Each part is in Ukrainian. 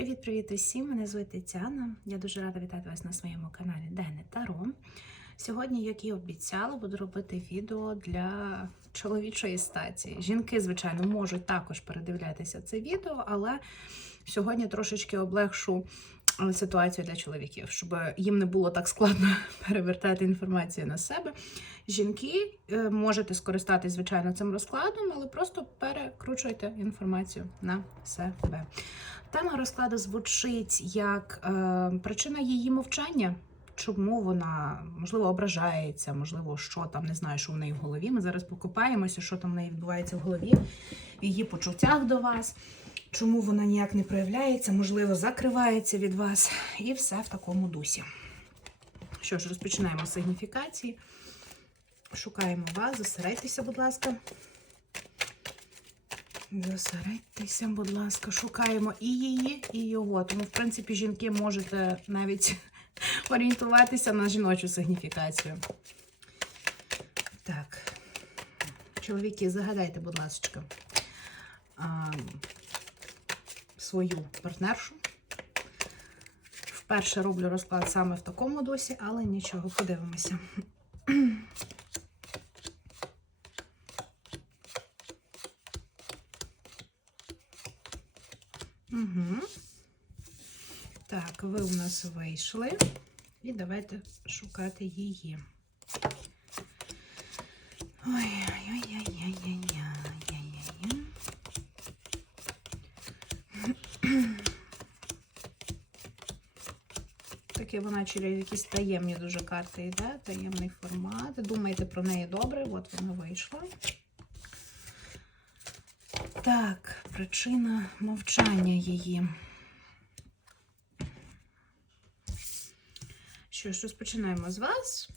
Привіт-привіт усім! Мене звати Тетяна. Я дуже рада вітати вас на своєму каналі Дене Таро. Сьогодні, як і обіцяла, буду робити відео для чоловічої статі. Жінки, звичайно, можуть також передивлятися це відео, але сьогодні трошечки облегшу ситуацію для чоловіків, щоб їм не було так складно перевертати інформацію на себе. Жінки е, можете скористатись, звичайно, цим розкладом, але просто перекручуйте інформацію на себе. Тема розкладу звучить як е, причина її мовчання. Чому вона можливо ображається, можливо, що там не знаю, що в неї в голові. Ми зараз покопаємося, що там в неї відбувається в голові, в її почуттях до вас, чому вона ніяк не проявляється, можливо, закривається від вас, і все в такому дусі. Що ж, розпочинаємо з сигніфікації. Шукаємо вас, зосередьтеся, будь ласка. Зосередьтеся, будь ласка, шукаємо і її, і його. Тому, в принципі, жінки можете навіть орієнтуватися на жіночу сигніфікацію. Так, чоловіки, загадайте, будь ласка, свою партнершу. Вперше роблю розклад саме в такому досі, але нічого, подивимося. Угу. Так, ви у нас вийшли. І давайте шукати її. Ой-ой-ой-ой-ой-ой-ой-ой. Таке вона через якісь таємні дуже карти йде, таємний формат. Думайте про неї добре, от вона вийшла. Так, причина мовчання її. Що ж, розпочинаємо з вас.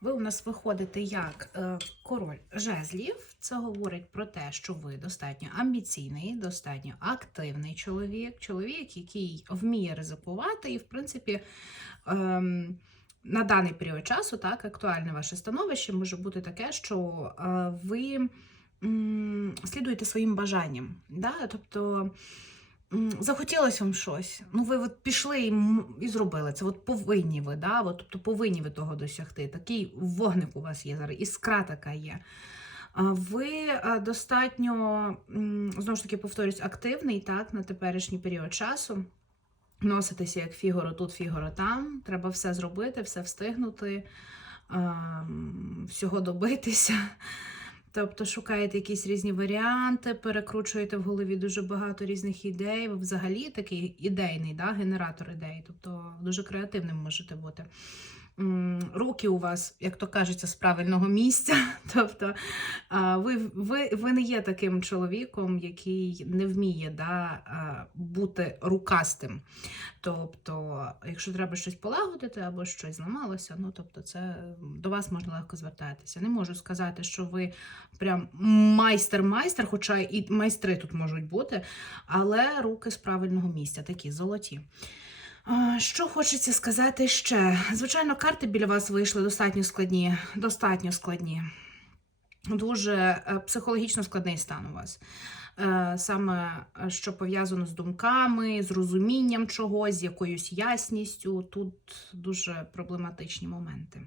Ви у нас виходите як е, король жезлів. Це говорить про те, що ви достатньо амбіційний, достатньо активний чоловік, чоловік, який вміє ризикувати, і, в принципі, ем, на даний період часу так, актуальне ваше становище може бути таке, що е, ви слідуєте своїм бажанням. Да? Тобто захотілося вам щось. Ну, ви от пішли і, і зробили це. От повинні ви, да? от, тобто повинні ви того досягти. Такий вогник у вас є зараз, іскра така є. Ви достатньо, знову ж таки, повторюсь, активний так, на теперішній період часу. Носитися як фігуро тут, фігуро там. Треба все зробити, все встигнути, всього добитися. Тобто шукаєте якісь різні варіанти, перекручуєте в голові дуже багато різних ідей. Ви взагалі такий ідейний да, генератор ідей, тобто дуже креативним можете бути. Руки у вас, як то кажеться, з правильного місця. Тобто ви, ви, ви не є таким чоловіком, який не вміє да, бути рукастим. Тобто, якщо треба щось полагодити або щось зламалося, ну тобто, це до вас можна легко звертатися. Не можу сказати, що ви прям майстер-майстер, хоча і майстри тут можуть бути, але руки з правильного місця, такі золоті. Що хочеться сказати ще? Звичайно, карти біля вас вийшли достатньо складні, достатньо складні. Дуже е, психологічно складний стан у вас. Е, Саме е, що пов'язано з думками, з розумінням чогось, з якоюсь ясністю. Тут дуже проблематичні моменти.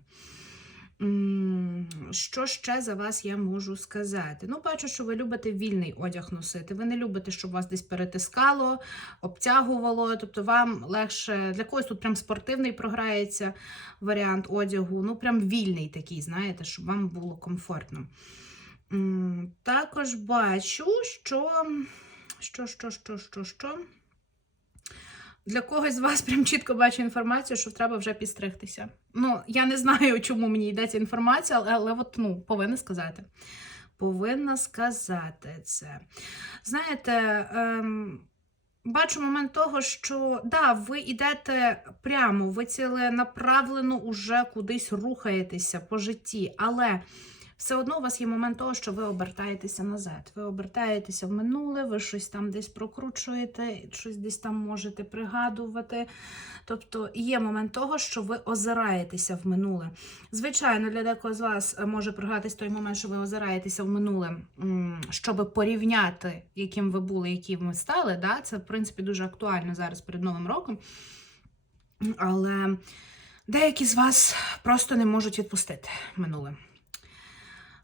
Що ще за вас я можу сказати? Ну, бачу, що ви любите вільний одяг носити. Ви не любите, щоб вас десь перетискало, обтягувало. Тобто вам легше для когось тут прям спортивний програється варіант одягу. Ну, прям вільний такий, знаєте, щоб вам було комфортно. Також бачу, що. Що, що, що, що, що. Для когось з вас прям чітко бачу інформацію, що треба вже підстригтися. Ну, я не знаю, чому мені йдеться інформація, але, але от, ну, повинна сказати. Повинна сказати це. Знаєте, ем, бачу момент того, що да, ви йдете прямо, ви ціленаправлено уже кудись рухаєтеся по житті, але все одно у вас є момент того, що ви обертаєтеся назад. Ви обертаєтеся в минуле, ви щось там десь прокручуєте, щось десь там можете пригадувати. Тобто є момент того, що ви озираєтеся в минуле. Звичайно, для декого з вас е, може пригадатись той момент, що ви озираєтеся в минуле, щоб порівняти, яким ви були, яким ви стали. Да? Це, в принципі, дуже актуально зараз перед Новим роком. Але деякі з вас просто не можуть відпустити минуле.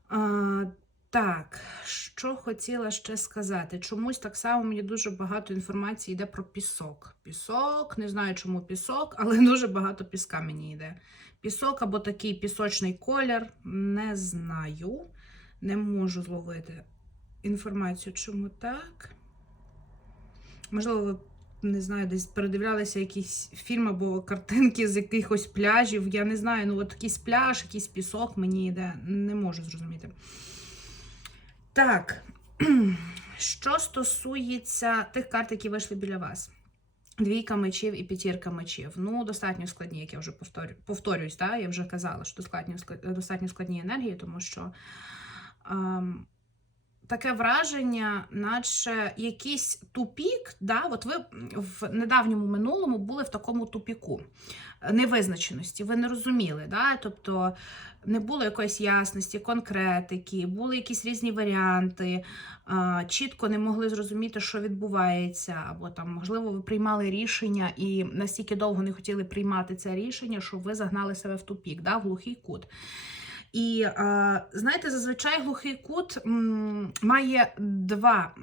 А, так, що хотіла ще сказати? Чомусь так само мені дуже багато інформації йде про пісок. Пісок, не знаю, чому пісок, але дуже багато піска мені йде. Пісок або такий пісочний колір. Не знаю. Не можу зловити інформацію, чому так. Можливо, ви не знаю, десь передивлялися якийсь фільм або картинки з якихось пляжів. Я не знаю, ну от якийсь пляж, якийсь пісок мені йде. Не можу зрозуміти. Так, що стосується тих карт, які вийшли біля вас. Двійка мечів і п'ятірка мечів. Ну, достатньо складні, як я вже повторю, повторююсь, да? я вже казала, що достатньо складні енергії, тому що ем, таке враження, наче якийсь тупік, да? от ви в недавньому минулому були в такому тупіку е, невизначеності, ви не розуміли, да? тобто не було якоїсь ясності, конкретики, були якісь різні варіанти, чітко не могли зрозуміти, що відбувається, або там, можливо, ви приймали рішення і настільки довго не хотіли приймати це рішення, що ви загнали себе в тупік, да, в глухий кут. І знаєте, зазвичай глухий кут має два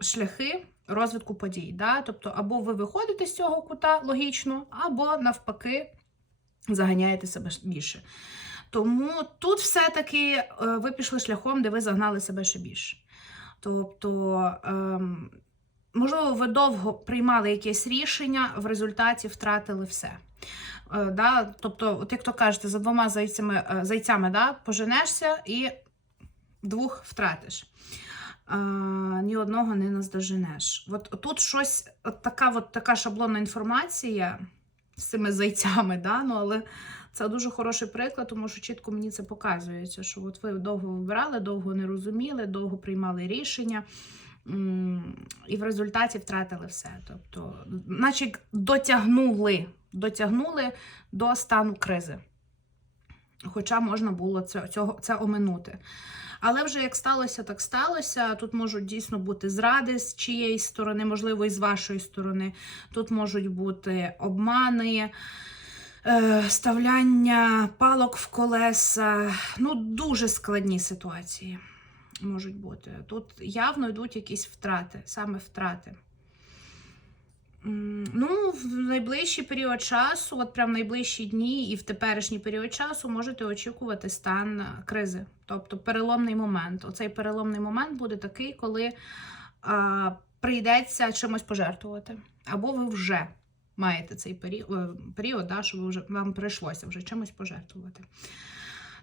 шляхи розвитку подій. Да? Тобто, або ви виходите з цього кута логічно, або навпаки заганяєте себе більше. Тому тут все-таки е, ви пішли шляхом, де ви загнали себе ще більше. Тобто, ем, можливо, ви довго приймали якесь рішення, в результаті втратили все. Е, да? Тобто, от як то кажете, за двома зайцями, е, зайцями да? поженешся і двох втратиш. А, ні одного не наздоженеш. От тут щось, от така, от така шаблонна інформація з цими зайцями, да? ну, але це дуже хороший приклад, тому що чітко мені це показується, що от ви довго вибирали, довго не розуміли, довго приймали рішення. І в результаті втратили все. Тобто, наче дотягнули, дотягнули до стану кризи. Хоча можна було це, цього, це оминути. Але вже як сталося, так сталося. Тут можуть дійсно бути зради з чиєїсь сторони, можливо, і з вашої сторони. Тут можуть бути обмани, е, ставляння палок в колеса. Ну, дуже складні ситуації можуть бути. Тут явно йдуть якісь втрати, саме втрати. Ну, в найближчий період часу, от прям в найближчі дні і в теперішній період часу можете очікувати стан кризи, тобто переломний момент. Оцей переломний момент буде такий, коли а, прийдеться чимось пожертвувати. Або ви вже маєте цей період, період да, що ви вже, вам прийшлося вже чимось пожертвувати.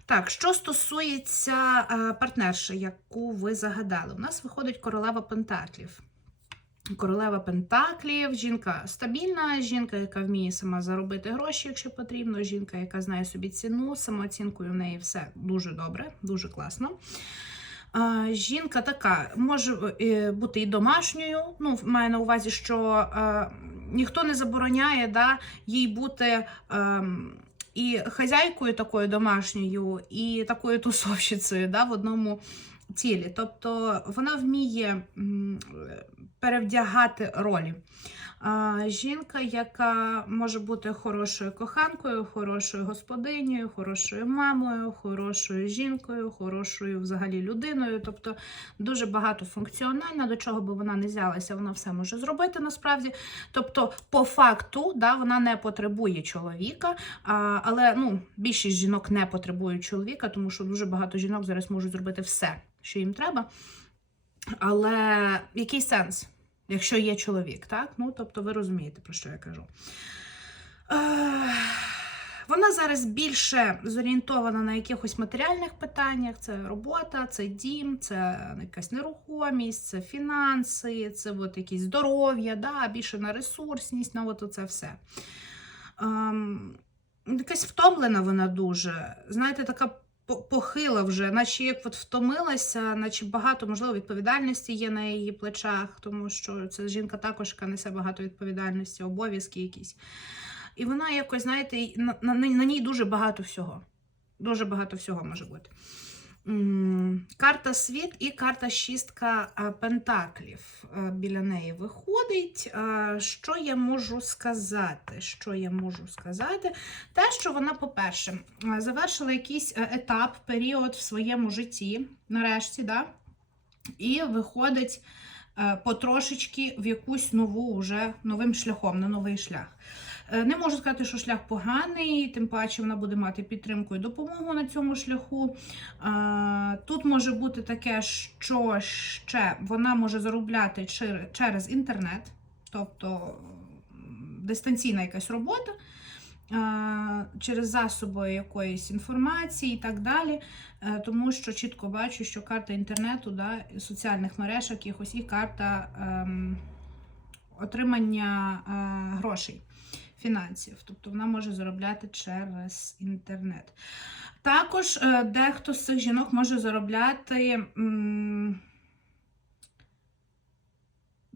Так, що стосується е, партнерши, яку ви загадали, у нас виходить королева Пентаклів. Королева Пентаклів, жінка стабільна, жінка, яка вміє сама заробити гроші, якщо потрібно, жінка, яка знає собі ціну, самооцінкою в неї все дуже добре, дуже класно. Жінка така може е, бути і домашньою. Ну, маю на увазі, що е, ніхто не забороняє да, їй бути. І хазяйкою такою домашньою, і такою тусовщицею да, в одному тілі. Тобто вона вміє перевдягати ролі. Жінка, яка може бути хорошою коханкою, хорошою господинею, хорошою мамою, хорошою жінкою, хорошою взагалі людиною. Тобто дуже багатофункціональна, до чого би вона не взялася, вона все може зробити насправді. Тобто, по факту, да, вона не потребує чоловіка, але ну, більшість жінок не потребують чоловіка, тому що дуже багато жінок зараз можуть зробити все, що їм треба. Але який сенс? якщо є чоловік, так? Ну, тобто ви розумієте, про що я кажу. Ех, Вона зараз більше зорієнтована на якихось матеріальних питаннях: це робота, це дім, це якась нерухомість, це фінанси, це от якісь здоров'я, да, більше на ресурсність, на от це все. Ем, якась втомлена вона дуже. Знаєте, така похила вже, наче як от втомилася, наче багато, можливо, відповідальності є на її плечах, тому що це жінка також, несе багато відповідальності, обов'язки якісь. І вона якось, знаєте, на, на, на ній дуже багато всього. Дуже багато всього може бути. Карта світ і карта шістка пентаклів біля неї виходить. Що я можу сказати? Що я можу сказати? Те, що вона, по-перше, завершила якийсь е, етап, період в своєму житті, нарешті, да? і виходить е, потрошечки в якусь нову, вже новим шляхом, на новий шлях. Е, Не можу сказати, що шлях поганий, тим паче вона буде мати підтримку і допомогу на цьому шляху. Е, Тут може бути таке, що ще вона може заробляти через інтернет, тобто дистанційна якась робота. е, Через засоби якоїсь інформації і так далі, тому що чітко бачу, що карта інтернету, да, соціальних мереж якихось і карта ем, отримання е, грошей фінансів. Тобто вона може заробляти через інтернет. Також е, дехто з цих жінок може заробляти. м,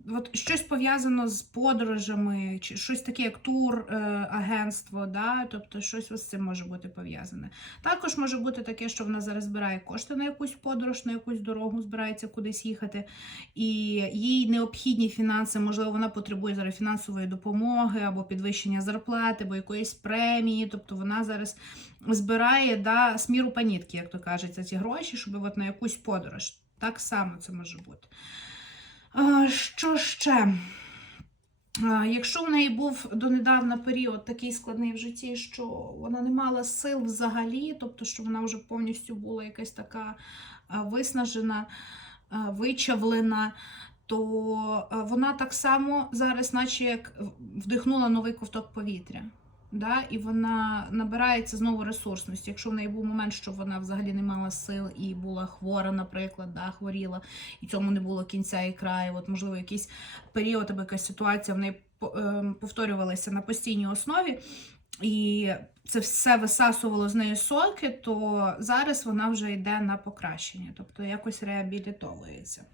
От щось пов'язано з подорожами, чи щось таке, як тур, е, агентство, да? тобто щось ось з цим може бути пов'язане. Також може бути таке, що вона зараз збирає кошти на якусь подорож, на якусь дорогу, збирається кудись їхати, і їй необхідні фінанси, можливо, вона потребує зараз фінансової допомоги або підвищення зарплати, або якоїсь премії. Тобто вона зараз збирає да, сміру панітки, як то кажеться, ці гроші, щоб от на якусь подорож. Так само це може бути. Що ще? Якщо в неї був донедавна період такий складний в житті, що вона не мала сил взагалі, тобто, що вона вже повністю була якась така виснажена, вичавлена, то вона так само зараз, наче як вдихнула новий ковток повітря. Да? І вона набирається знову ресурсності. Якщо в неї був момент, що вона взагалі не мала сил і була хвора, наприклад, да, хворіла, і цьому не було кінця і краю. От, можливо, якийсь період або якась ситуація в неї ем, повторювалася на постійній основі, і це все висасувало з неї соки, то зараз вона вже йде на покращення, тобто якось реабілітовується.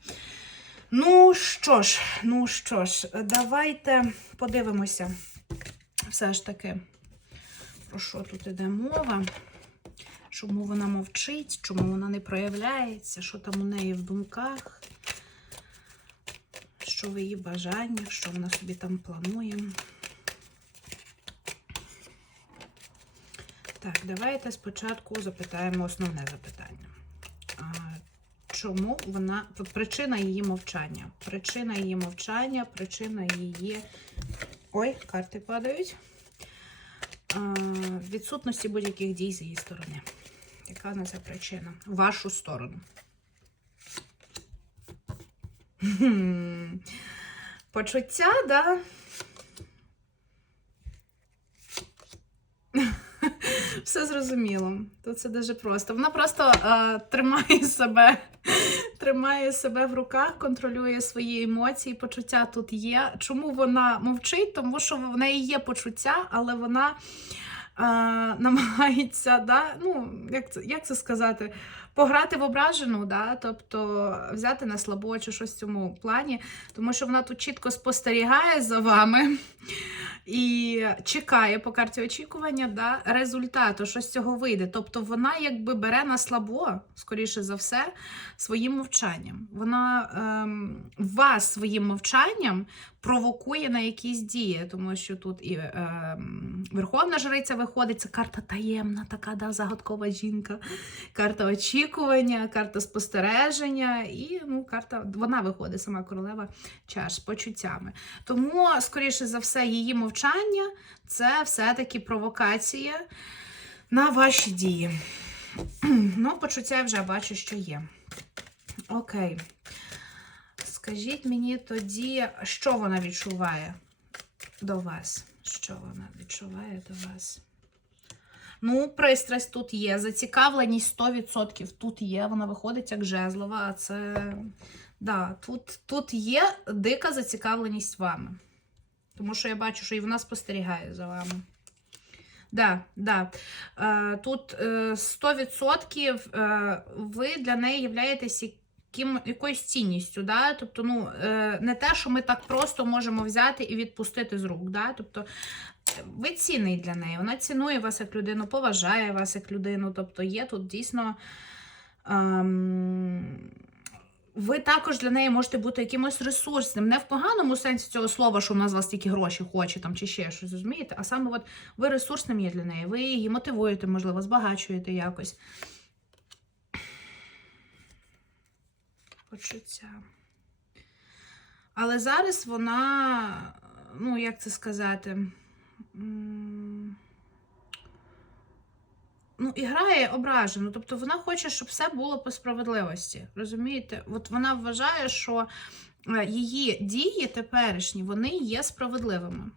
Ну що ж, ну що ж, давайте подивимося все ж таки, про що тут іде мова, чому вона мовчить, чому вона не проявляється, що там у неї в думках, що в її бажаннях, що вона собі там планує. Так, давайте спочатку запитаємо основне запитання. Чому вона причина її мовчання? Причина її мовчання, причина її. Ой, карти падають. А, відсутності будь-яких дій з її сторони. Яка на це причина? Вашу сторону. Почуття, да? Все зрозуміло. Тут це дуже просто. Вона просто е, тримає себе, тримає себе в руках, контролює свої емоції, почуття тут є. Чому вона мовчить? Тому що в неї є почуття, але вона е, намагається, да, ну, як як це сказати, пограти в ображену, да, тобто взяти на слабо чи щось в цьому плані, тому що вона тут чітко спостерігає за вами і чекає по карті очікування да, результату, що з цього вийде. Тобто вона якби бере на слабо, скоріше за все, своїм мовчанням. Вона ем, вас своїм мовчанням провокує на якісь дії, тому що тут і ем, Верховна Жриця виходить, це карта таємна, така да, загадкова жінка, карта очікування, карта спостереження, і ну, карта вона виходить, сама королева чаш почуттями. Тому, скоріше за все, її мовчання це все-таки провокація на ваші дії. Ну, почуття я вже бачу, що є. Окей. Скажіть мені тоді, що вона відчуває до вас? Що вона відчуває до вас? Ну, пристрасть тут є. Зацікавленість 100% тут є. Вона виходить як жезлова, а це. Да, тут, тут є дика зацікавленість вами. Тому що я бачу, що і вона спостерігає за вами. Да, да. Е, Тут е, 100% е, ви для неї являєтесь яким, якоюсь цінністю. Да? Тобто, ну, е, не те, що ми так просто можемо взяти і відпустити з рук. Да? Тобто, ви цінний для неї. Вона цінує вас як людину, поважає вас як людину. Тобто є тут дійсно. Ем, ви також для неї можете бути якимось ресурсним, не в поганому сенсі цього слова, що вона з вас тільки гроші хоче там чи ще щось, розумієте? А саме от ви ресурсним є для неї, ви її мотивуєте, можливо, збагачуєте якось. Почуття. Але зараз вона, ну, як це сказати, ну, і грає ображено. Тобто вона хоче, щоб все було по справедливості. Розумієте? От вона вважає, що е, її дії теперішні вони є справедливими.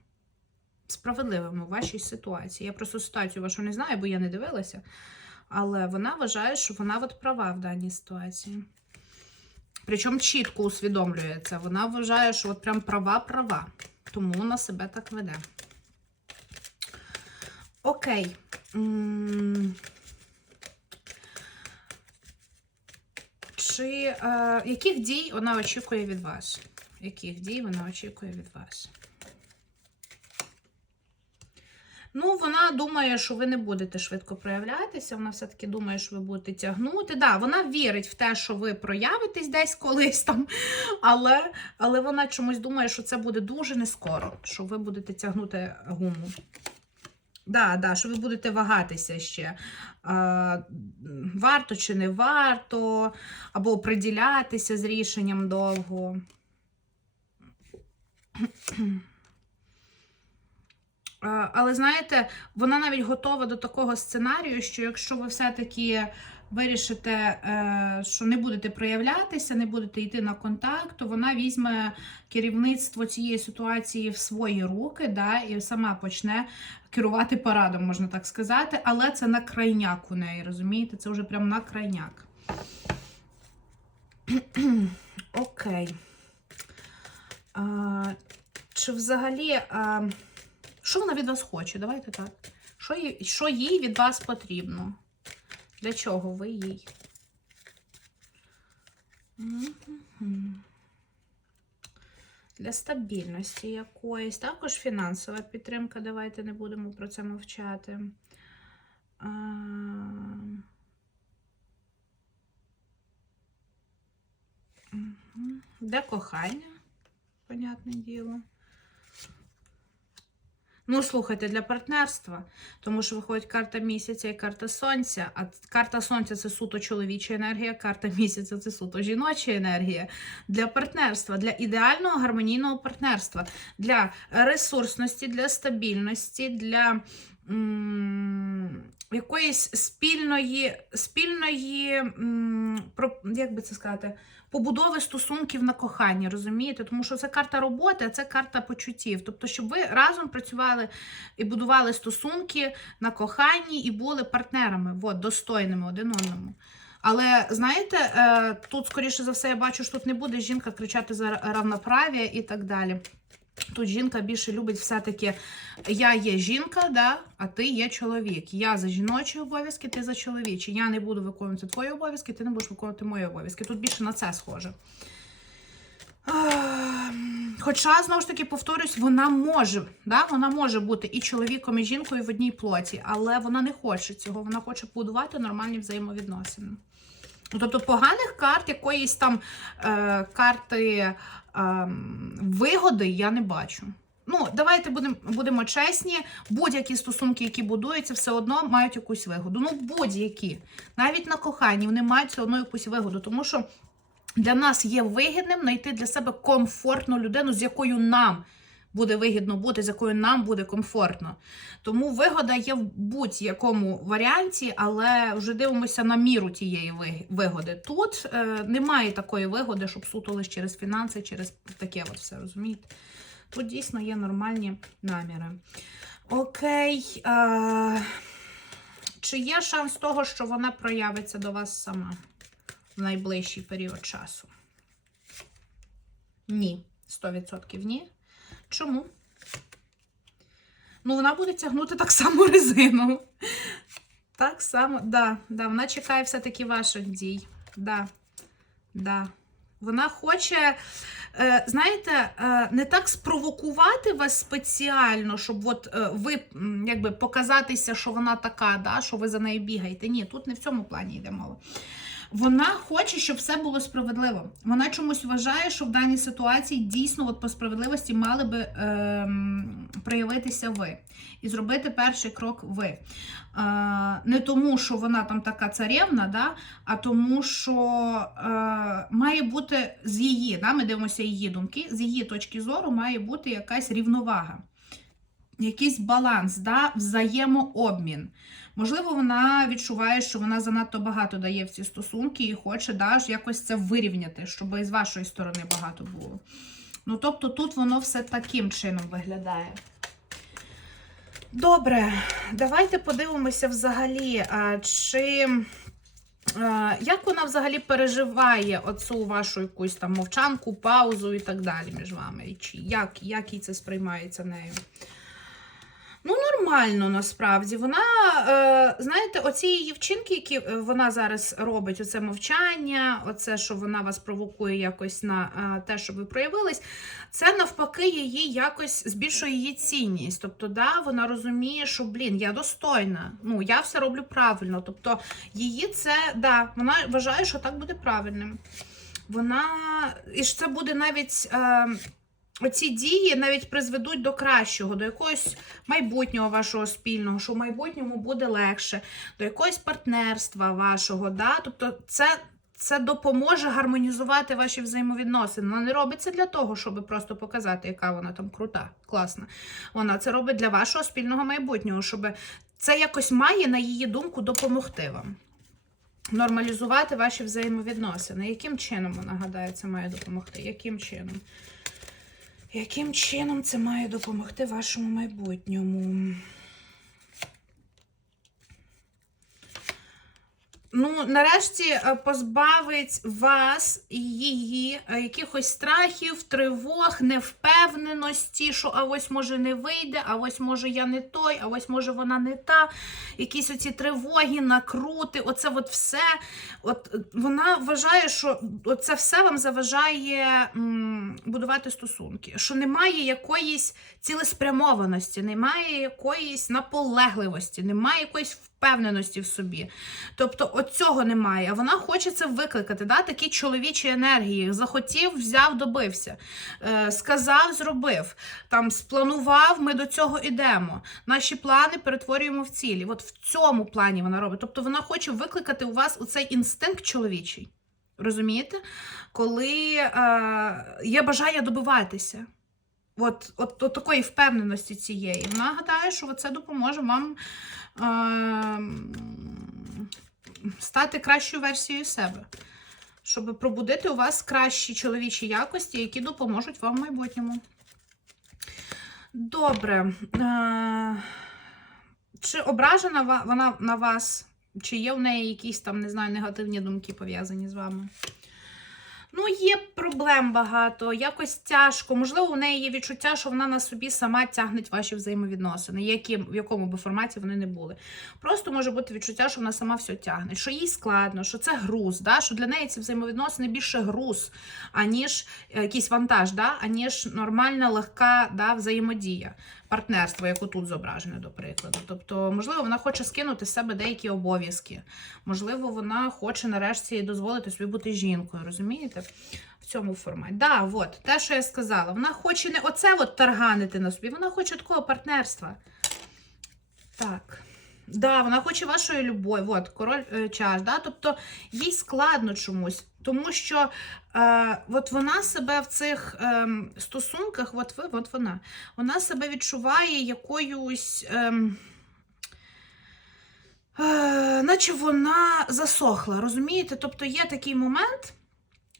Справедливими в вашій ситуації. Я просто ситуацію вашу не знаю, бо я не дивилася. Але вона вважає, що вона от права в даній ситуації. Причому чітко усвідомлює це. Вона вважає, що от прям права-права. Тому вона себе так веде. Окей. Чи е, яких дій вона очікує від вас? Яких дій вона очікує від вас? Ну, вона думає, що ви не будете швидко проявлятися. Вона все-таки думає, що ви будете тягнути. Да, вона вірить в те, що ви проявитесь десь колись там, але, але вона чомусь думає, що це буде дуже не скоро, що ви будете тягнути гуму. Да, да, що ви будете вагатися ще. А, варто чи не варто, або приділятися з рішенням довго. Але знаєте, вона навіть готова до такого сценарію, що якщо ви все-таки вирішите, е, що не будете проявлятися, не будете йти на контакт, то вона візьме керівництво цієї ситуації в свої руки, да, і сама почне керувати парадом, можна так сказати. Але це на крайняк у неї, розумієте? Це вже прям на крайняк. Окей. А, чи взагалі. А, що вона від вас хоче? Давайте так. Що їй, що їй від вас потрібно? Для чого ви їй? Для стабільності якоїсь. Також фінансова підтримка. Давайте не будемо про це мовчати. Для кохання, понятне діло. Ну, слухайте, для партнерства, тому що виходить карта місяця і карта сонця. А карта сонця це суто чоловіча енергія, карта місяця це суто жіноча енергія. Для партнерства, для ідеального гармонійного партнерства, для ресурсності, для стабільності, для якоїсь спільної, спільної, про, як би це сказати, побудови стосунків на кохання, розумієте? Тому що це карта роботи, а це карта почуттів. Тобто, щоб ви разом працювали і будували стосунки на коханні і були партнерами, от, достойними один одному. Але знаєте, е, тут, скоріше за все, я бачу, що тут не буде жінка кричати за равноправ'я і так далі. Тут жінка більше любить все-таки я є жінка, да, а ти є чоловік. Я за жіночі обов'язки, ти за чоловічі. Я не буду виконувати твої обов'язки, ти не будеш виконувати мої обов'язки. Тут більше на це схоже. Хоча, знову ж таки, повторюсь, вона може, да? вона може бути і чоловіком, і жінкою в одній плоті, але вона не хоче цього, вона хоче будувати нормальні взаємовідносини. Ну, Тобто поганих карт, якоїсь там е, карти вигоди я не бачу. Ну, давайте будемо будемо чесні, будь-які стосунки, які будуються, все одно мають якусь вигоду. Ну, будь-які. Навіть на коханні вони мають все одно якусь вигоду, тому що для нас є вигідним знайти для себе комфортну людину, з якою нам буде вигідно бути, з якою нам буде комфортно. Тому вигода є в будь-якому варіанті, але вже дивимося на міру тієї вигоди. Тут е, немає такої вигоди, щоб суто лише через фінанси, через таке от все, розумієте? Тут дійсно є нормальні наміри. Окей. Е, чи є шанс того, що вона проявиться до вас сама в найближчий період часу? Ні. 100% ні. Чому? Ну, вона буде тягнути так само резину. Так само, да, да, вона чекає все-таки ваших дій. Да, да. Вона хоче, е, знаєте, е, не так спровокувати вас спеціально, щоб от е, ви якби показатися, що вона така, да, що ви за нею бігаєте. Ні, тут не в цьому плані йде мова. Вона хоче, щоб все було справедливо. Вона чомусь вважає, що в даній ситуації дійсно от по справедливості мали би ем, проявитися ви і зробити перший крок ви. Е, не тому, що вона там така царівна, да, а тому, що е, має бути з її, да, ми дивимося її думки, з її точки зору має бути якась рівновага, якийсь баланс, да, взаємообмін. Можливо, вона відчуває, що вона занадто багато дає в ці стосунки і хоче да, якось це вирівняти, щоб і з вашої сторони багато було. Ну, тобто тут воно все таким чином виглядає. Добре, давайте подивимося взагалі, чи як вона взагалі переживає оцю вашу якусь там мовчанку, паузу і так далі між вами. Чи як, як їй це сприймається нею? Ну, нормально насправді. Вона, е, знаєте, оці її вчинки, які е, вона зараз робить, оце мовчання, оце, що вона вас провокує якось на е, те, щоб ви проявились, це навпаки її якось збільшує її цінність. Тобто, да, вона розуміє, що блін, я достойна, ну я все роблю правильно. Тобто, її це да, вона вважає, що так буде правильним. Вона і ж це буде навіть. Е, Оці дії навіть призведуть до кращого, до якогось майбутнього вашого спільного, що в майбутньому буде легше, до якогось партнерства вашого. Да? Тобто це, це допоможе гармонізувати ваші взаємовідносини. Вона не робить це для того, щоб просто показати, яка вона там крута, класна. Вона це робить для вашого спільного майбутнього, щоб це якось має, на її думку, допомогти вам. Нормалізувати ваші взаємовідносини. Яким чином вона гадає, це має допомогти? Яким чином? Яким чином це має допомогти вашому майбутньому? Ну, нарешті е, позбавить вас її е, якихось страхів, тривог, невпевненості, що а ось може не вийде, а ось може я не той, а ось може вона не та. Якісь оці тривоги, накрути, оце от все. От е, вона вважає, що це все вам заважає м, будувати стосунки, що немає якоїсь цілеспрямованості, немає якоїсь наполегливості, немає якоїсь впевненості в собі. Тобто, от цього немає. Вона хоче це викликати, да? такі чоловічі енергії. Захотів, взяв, добився. Е, сказав, зробив. Там спланував, ми до цього йдемо. Наші плани перетворюємо в цілі. От в цьому плані вона робить. Тобто вона хоче викликати у вас оцей інстинкт чоловічий. Розумієте? Коли е, є бажання добиватися. От, от, от такої впевненості цієї. Вона гадає, що це допоможе вам стати кращою версією себе. Щоб пробудити у вас кращі чоловічі якості, які допоможуть вам в майбутньому. Добре. Чи ображена вона на вас? Чи є в неї якісь там, не знаю, негативні думки пов'язані з вами? Ну, є проблем багато, якось тяжко. Можливо, у неї є відчуття, що вона на собі сама тягне ваші взаємовідносини, які, в якому б форматі вони не були. Просто може бути відчуття, що вона сама все тягне, що їй складно, що це груз, да? що для неї ці взаємовідносини більше груз, аніж е, якийсь вантаж, да? аніж нормальна, легка да, взаємодія, партнерство, як тут зображене, до прикладу. Тобто, можливо, вона хоче скинути з себе деякі обов'язки. Можливо, вона хоче нарешті дозволити собі бути жінкою, розумієте? В цьому форматі. Да, от, те, що я сказала, вона хоче не оце от тарганити на собі, вона хоче такого партнерства. Так. Да, вона хоче вашої любові. От, король е, чаш. Да? Тобто їй складно чомусь, тому що е, от вона себе в цих е, стосунках, от ви, от вона, вона себе відчуває якоюсь. Е, е, наче вона засохла, розумієте? Тобто є такий момент,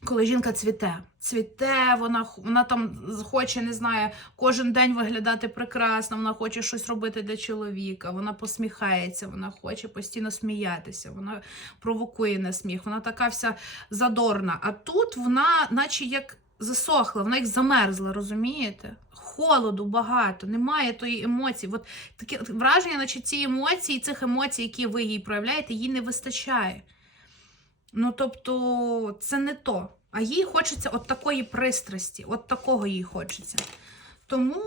коли жінка цвіте. Цвіте, вона, вона там хоче, не знаю, кожен день виглядати прекрасно, вона хоче щось робити для чоловіка, вона посміхається, вона хоче постійно сміятися, вона провокує на сміх, вона така вся задорна. А тут вона, наче як засохла, вона як замерзла, розумієте? Холоду багато, немає тої емоції. От таке враження, наче ці емоції, цих емоцій, які ви їй проявляєте, їй не вистачає. Ну, тобто, це не то. А їй хочеться от такої пристрасті, от такого їй хочеться. Тому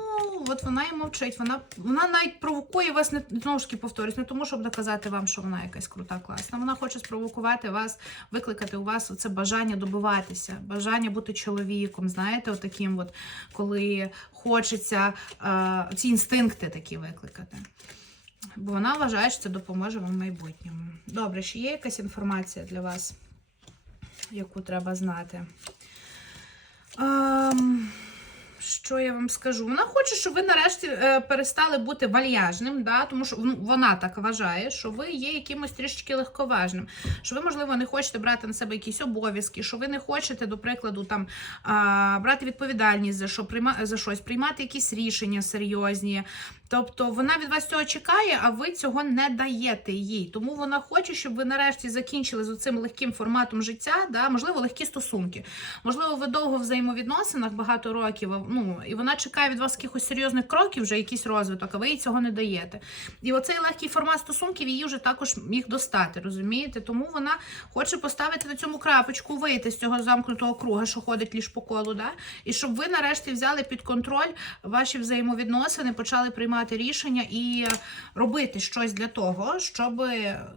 от вона і мовчить. Вона, вона навіть провокує вас, не, знову ж таки повторюсь, не тому, щоб доказати вам, що вона якась крута, класна. Вона хоче спровокувати вас, викликати у вас це бажання добиватися, бажання бути чоловіком. Знаєте, отаким, от, коли хочеться е, ці інстинкти такі викликати. Бо вона вважає, що це допоможе вам в майбутньому. Добре, ще є якась інформація для вас, яку треба знати. Ем, що я вам скажу? Вона хоче, щоб ви нарешті е, перестали бути вальяжним, да? тому що ну, вона так вважає, що ви є якимось трішечки легковажним, що ви, можливо, не хочете брати на себе якісь обов'язки, що ви не хочете, до прикладу, там брати відповідальність за що прийма, за щось, приймати якісь рішення серйозні. Тобто вона від вас цього чекає, а ви цього не даєте їй. Тому вона хоче, щоб ви нарешті закінчили з цим легким форматом життя, да? можливо, легкі стосунки. Можливо, ви довго в взаємовідносинах, багато років, ну, і вона чекає від вас якихось серйозних кроків, вже якийсь розвиток, а ви їй цього не даєте. І оцей легкий формат стосунків її вже також міг достати, розумієте? Тому вона хоче поставити на цьому крапочку, вийти з цього замкнутого круга, що ходить ліж по колу, да? і щоб ви нарешті взяли під контроль ваші взаємовідносини, почали приймати рішення і робити щось для того, щоб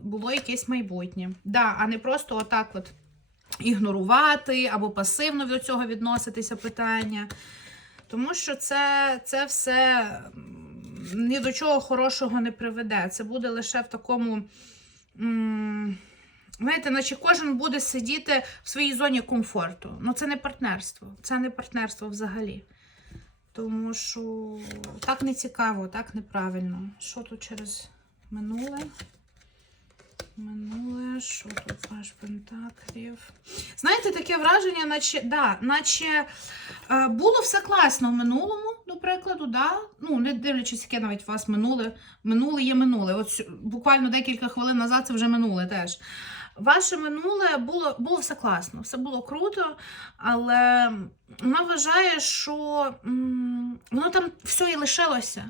було якесь майбутнє. Да, а не просто отак от ігнорувати або пасивно до цього відноситися питання. Тому що це, це все ні до чого хорошого не приведе. Це буде лише в такому. Знаєте, наче кожен буде сидіти в своїй зоні комфорту. Ну, це не партнерство. Це не партнерство взагалі. Тому що так не цікаво, так неправильно. Що тут через минуле? Минуле, що тут ваш пентаклів? Знаєте, таке враження, наче, да, наче е, було все класно в минулому, до прикладу, да? ну, не дивлячись, яке навіть у вас минуле. Минуле є минуле. От буквально декілька хвилин назад це вже минуле теж. Ваше минуле було, було все класно, все було круто, але вона вважає, що м, воно там все і лишилося.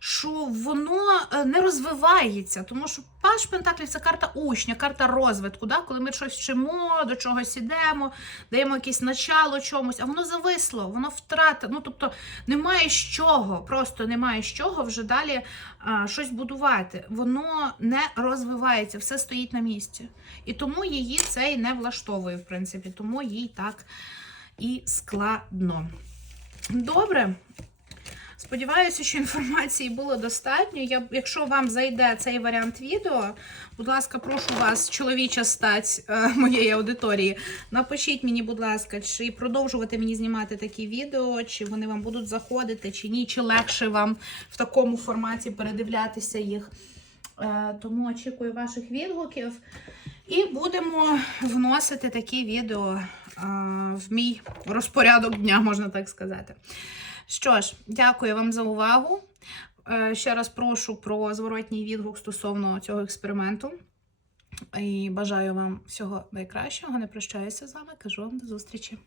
Що воно е, не розвивається, тому що паш Пентаклів це карта учня, карта розвитку, да? коли ми щось вчимо, до чогось ідемо, даємо якесь начало чомусь, а воно зависло, воно втратило. Ну, тобто немає з чого, просто немає з чого вже далі а, щось будувати. Воно не розвивається, все стоїть на місці. І тому її це і не влаштовує, в принципі, тому їй так і складно. Добре. Сподіваюся, що інформації було достатньо. Я, якщо вам зайде цей варіант відео, будь ласка, прошу вас, чоловіча стать е, моєї аудиторії. Напишіть мені, будь ласка, чи продовжувати мені знімати такі відео, чи вони вам будуть заходити, чи ні, чи легше вам в такому форматі передивлятися їх. Е, тому очікую ваших відгуків. І будемо вносити такі відео е, в мій розпорядок дня, можна так сказати. Що ж, дякую вам за увагу. Е, Ще раз прошу про зворотній відгук стосовно цього експерименту. І бажаю вам всього найкращого. Не прощаюся з вами. Кажу вам до зустрічі.